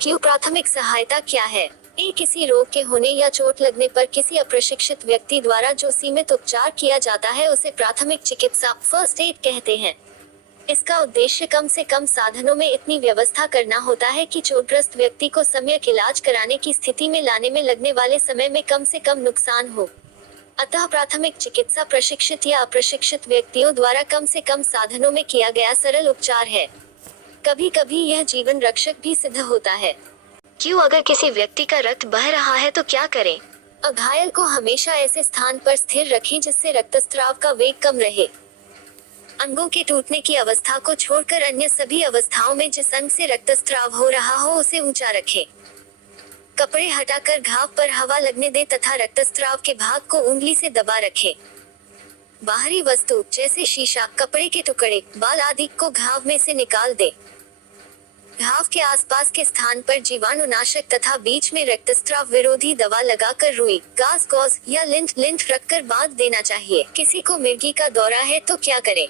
क्यों प्राथमिक सहायता क्या है? ये किसी रोग के होने या चोट लगने पर किसी अप्रशिक्षित व्यक्ति द्वारा जो सीमित उपचार किया जाता है उसे प्राथमिक चिकित्सा फर्स्ट एड कहते हैं। इसका उद्देश्य कम से कम साधनों में इतनी व्यवस्था करना होता है कि चोटग्रस्त व्यक्ति को सम्यक इलाज कराने की स्थिति में लाने में लगने वाले समय में कम से कम नुकसान हो। अतः प्राथमिक चिकित्सा प्रशिक्षित या अप्रशिक्षित व्यक्तियों द्वारा कम से कम साधनों में किया गया सरल उपचार है। कभी कभी यह जीवन रक्षक भी सिद्ध होता है। क्यों? अगर किसी व्यक्ति का रक्त बह रहा है तो क्या करें? घायल को हमेशा ऐसे स्थान पर स्थिर रखें जिससे रक्तस्राव का वेग कम रहे। अंगों के टूटने की अवस्था को छोड़कर अन्य सभी अवस्थाओं में जिस अंग से रक्तस्राव हो रहा हो उसे ऊंचा रखें। कपड़े हटाकर घाव पर हवा लगने दें तथा रक्तस्राव के भाग को उंगली से दबा रखें। बाहरी वस्तु जैसे शीशा, कपड़े के टुकड़े, बाल आदि को घाव में से निकाल दे। घाव के आसपास के स्थान पर जीवाणुनाशक तथा बीच में रक्तस्राव विरोधी दवा लगाकर रुई, गॉज या लिंट रखकर बांध देना चाहिए। किसी को मिर्गी का दौरा है तो क्या करें?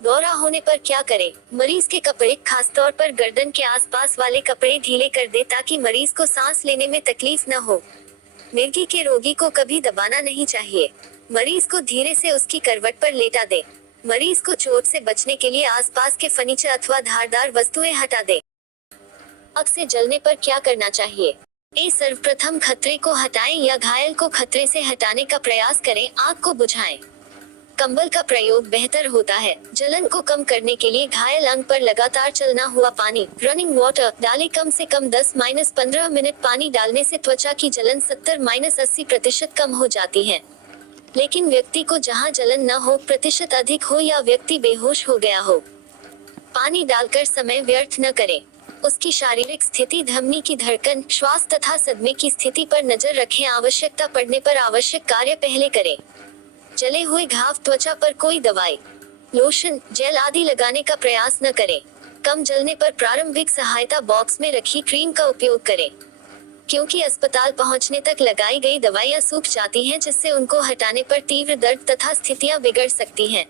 दौरा होने पर क्या करें? मरीज के कपड़े, खासतौर पर गर्दन के आसपास वाले कपड़े ढीले कर दे ताकि मरीज को सांस लेने में तकलीफ न हो। मिर्गी के रोगी को कभी दबाना नहीं चाहिए। मरीज को धीरे से उसकी करवट पर लेटा दे। मरीज को चोट से बचने के लिए आसपास के फर्नीचर अथवा धारदार वस्तुएं हटा दे। आग से जलने पर क्या करना चाहिए? सर्वप्रथम खतरे को हटाएं या घायल को खतरे से हटाने का प्रयास करें। आग को बुझाएं। कंबल का प्रयोग बेहतर होता है। जलन को कम करने के लिए घायल अंग पर लगातार चलना हुआ पानी, रनिंग वाटर डालें। कम से कम 10-15 मिनट पानी डालने से त्वचा की जलन 70-80% कम हो जाती है। लेकिन व्यक्ति को जहां जलन न हो, प्रतिशत अधिक हो या व्यक्ति बेहोश हो गया हो, पानी डालकर समय व्यर्थ न करें। उसकी शारीरिक स्थिति, धमनी की धड़कन, श्वास तथा सदमे की स्थिति पर नजर रखें। आवश्यकता पड़ने पर आवश्यक कार्य पहले करें। जले हुए घाव, त्वचा पर कोई दवाई, लोशन, जेल आदि लगाने का प्रयास न करें। कम जलने पर प्रारंभिक सहायता बॉक्स में रखी क्रीम का उपयोग करें, क्योंकि अस्पताल पहुंचने तक लगाई गई दवाइयां सूख जाती हैं जिससे उनको हटाने पर तीव्र दर्द तथा स्थितियां बिगड़ सकती हैं।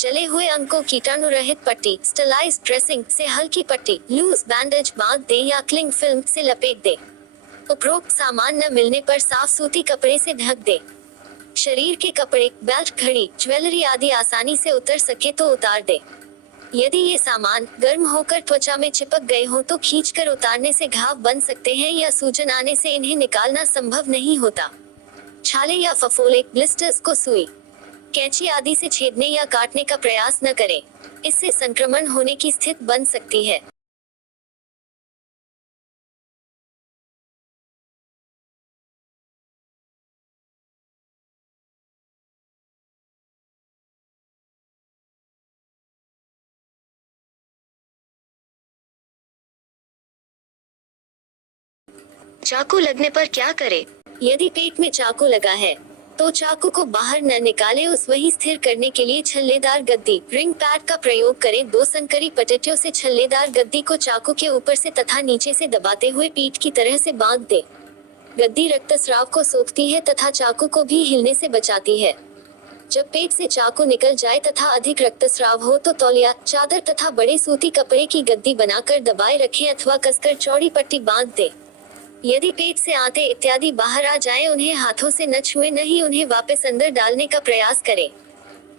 जले हुए अंग को कीटाणु रहित पट्टी, स्टरलाइज्ड ड्रेसिंग से हल्की पट्टी, लूज बैंडेज बांध दे या क्लिंग फिल्म से लपेट दे। उपरोक्त सामान न मिलने पर साफ सूती कपड़े से ढक दे। शरीर के कपड़े, बेल्ट, घड़ी, ज्वेलरी आदि आसानी से उतर सके तो उतार दे। यदि ये सामान गर्म होकर त्वचा में चिपक गए हों तो खींचकर उतारने से घाव बन सकते हैं या सूजन आने से इन्हें निकालना संभव नहीं होता। छाले या फफोले, ब्लिस्टर्स को सुई, कैंची आदि से छेदने या काटने का प्रयास न करें। इससे संक्रमण होने की स्थिति बन सकती है। चाकू लगने पर क्या करें? यदि पेट में चाकू लगा है तो चाकू को बाहर न निकालें। उस वही स्थिर करने के लिए छल्लेदार गद्दी, रिंग पैड का प्रयोग करें। 2 संकरी पटटियों से छल्लेदार गद्दी को चाकू के ऊपर से तथा नीचे से दबाते हुए पीठ की तरह से बांध दे। गद्दी रक्तस्राव को सोखती है तथा चाकू को भी हिलने से बचाती है। जब पेट से चाकू निकल जाए तथा अधिक रक्तस्राव हो तो तौलिया, चादर तथा बड़े सूती कपड़े की गद्दी बनाकर दबाए रखें अथवा कसकर चौड़ी पट्टी बांध दे। यदि पेट से आंतें इत्यादि बाहर आ जाएं, उन्हें हाथों से न छुएं, न ही उन्हें वापस अंदर डालने का प्रयास करें।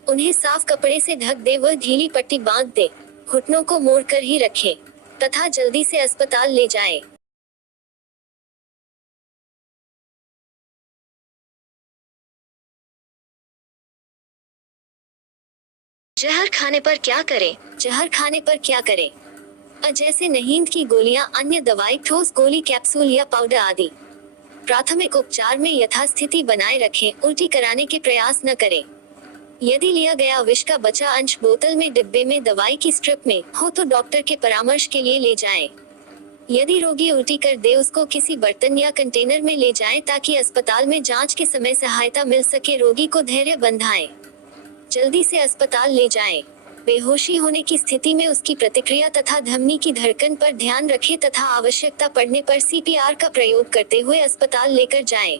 उन्हें साफ कपड़े से ढक दे व ढीली पट्टी बांध दे। घुटनों को मोड़कर ही रखें तथा जल्दी से अस्पताल ले जाएं। जहर खाने पर क्या करें? जहर खाने पर क्या करें? जैसे नींद की गोलियां, अन्य दवाई, ठोस गोली, कैप्सूल या पाउडर आदि। प्राथमिक उपचार में यथास्थिति बनाए रखें। उल्टी कराने के प्रयास न करें। यदि लिया गया विष का बचा अंश बोतल में, डिब्बे में, दवाई की स्ट्रिप में हो तो डॉक्टर के परामर्श के लिए ले जाएं। यदि रोगी उल्टी कर दे उसको किसी बर्तन या कंटेनर में ले जाएं ताकि अस्पताल में जांच के समय सहायता मिल सके। रोगी को धैर्य बंधाएं। जल्दी से अस्पताल ले जाएं। बेहोशी होने की स्थिति में उसकी प्रतिक्रिया तथा धमनी की धड़कन पर ध्यान रखें तथा आवश्यकता पड़ने पर CPR का प्रयोग करते हुए अस्पताल लेकर जाएं।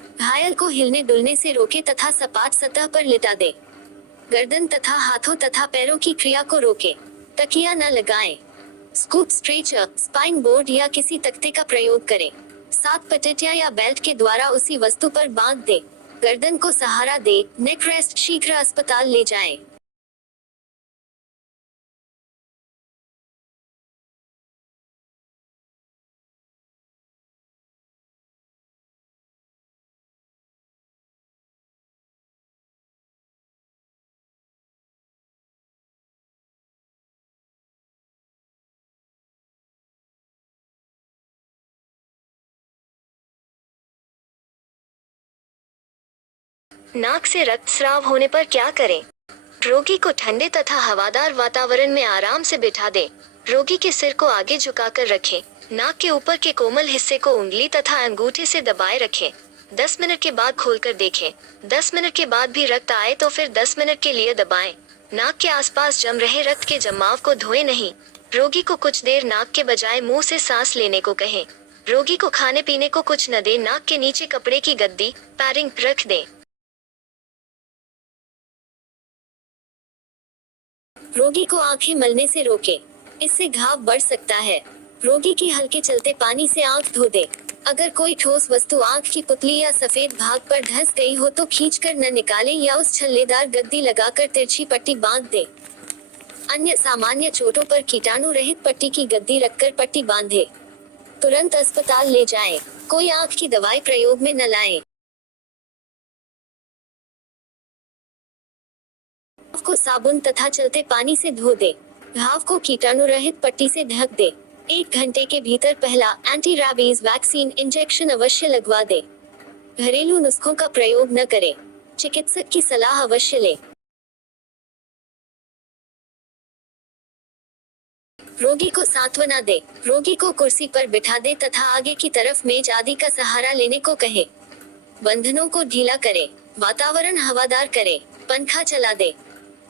घायल को हिलने डुलने से रोके तथा सपाट सतह पर लिटा दे। गर्दन तथा हाथों तथा पैरों की क्रिया को रोके। तकिया न लगाएं। स्कूप स्ट्रेचर, स्पाइन बोर्ड या किसी तख्ते का प्रयोग करें। साथ पटेटिया या बेल्ट के द्वारा उसी वस्तु पर बांध दे। गर्दन को सहारा दे। नेक रेस्ट, शीघ्र अस्पताल ले जाएं। नाक से रक्तस्राव होने पर क्या करें? रोगी को ठंडे तथा हवादार वातावरण में आराम से बिठा दें। रोगी के सिर को आगे झुकाकर रखें। नाक के ऊपर के कोमल हिस्से को उंगली तथा अंगूठे से दबाए रखें। 10 मिनट के बाद खोलकर देखें। 10 मिनट के बाद भी रक्त आए तो फिर 10 मिनट के लिए दबाएं। नाक के आसपास जम रहे रक्त के जमाव को धोएं नहीं। रोगी को कुछ देर नाक के बजाय मुंह से सांस लेने को कहें। रोगी को खाने पीने को कुछ न दें। नाक के नीचे कपड़े की गद्दी, पैडिंग रख दें। रोगी को आंखें मलने से रोकें, इससे घाव बढ़ सकता है। रोगी की हल्के चलते पानी से आंख धो दे। अगर कोई ठोस वस्तु आंख की पुतली या सफेद भाग पर धंस गई हो तो खींचकर न निकालें या उस छल्लेदार गद्दी लगाकर तिरछी पट्टी बांध दे। अन्य सामान्य चोटों पर कीटाणु रहित पट्टी की गद्दी रखकर पट्टी बांधे। तुरंत अस्पताल ले जाएं। कोई आंख की दवाई प्रयोग में न लाएं। घाव को साबुन तथा चलते पानी से धो दे। घाव को कीटाणु रहित पट्टी से ढक दे। 1 घंटे के भीतर पहला एंटी रैबीज वैक्सीन इंजेक्शन अवश्य लगवा दे। घरेलू नुस्खों का प्रयोग न करें। चिकित्सक की सलाह अवश्य लें। रोगी को सांत्वना दे। रोगी को कुर्सी पर बिठा दे तथा आगे की तरफ मेज आदि का सहारा लेने को कहे। बंधनों को ढीला करे। वातावरण हवादार करे। पंखा चला दे।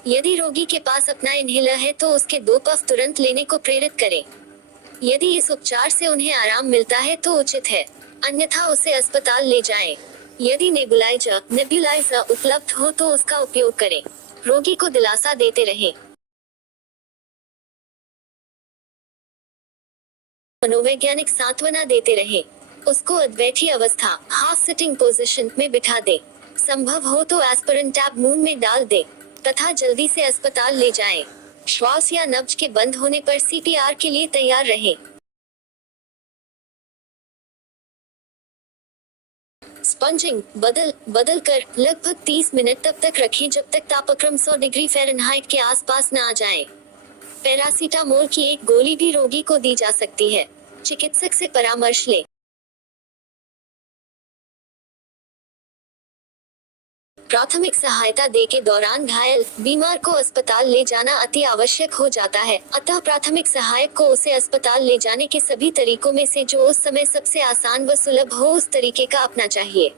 यदि रोगी के पास अपना इनहेलर है तो उसके 2 पफ तुरंत लेने को प्रेरित करें। यदि इस उपचार से उन्हें आराम मिलता है तो उचित है, अन्यथा उसे अस्पताल ले जाएं। यदि नेबुलाइजर उपलब्ध हो तो उसका उपयोग करें। रोगी को दिलासा देते रहें। मनोवैज्ञानिक सांत्वना देते रहें। उसको अद्वैती अवस्था हाफ सिटिंग पोजीशन में बिठा दे। संभव हो तो एस्पिरिन टैब मुंह में डाल दे तथा जल्दी से अस्पताल ले जाएं। श्वास या नब्ज के बंद होने पर CPR के लिए तैयार रहें। स्पंजिंग बदल कर लगभग 30 मिनट तब तक रखें जब तक तापक्रम 100 डिग्री फ़ारेनहाइट के आसपास न आ जाए। पैरासीटामोल की एक गोली भी रोगी को दी जा सकती है। चिकित्सक से परामर्श लें। प्राथमिक सहायता दे के दौरान घायल बीमार को अस्पताल ले जाना अति आवश्यक हो जाता है, अतः प्राथमिक सहायक को उसे अस्पताल ले जाने के सभी तरीकों में से जो उस समय सबसे आसान व सुलभ हो उस तरीके का अपना चाहिए।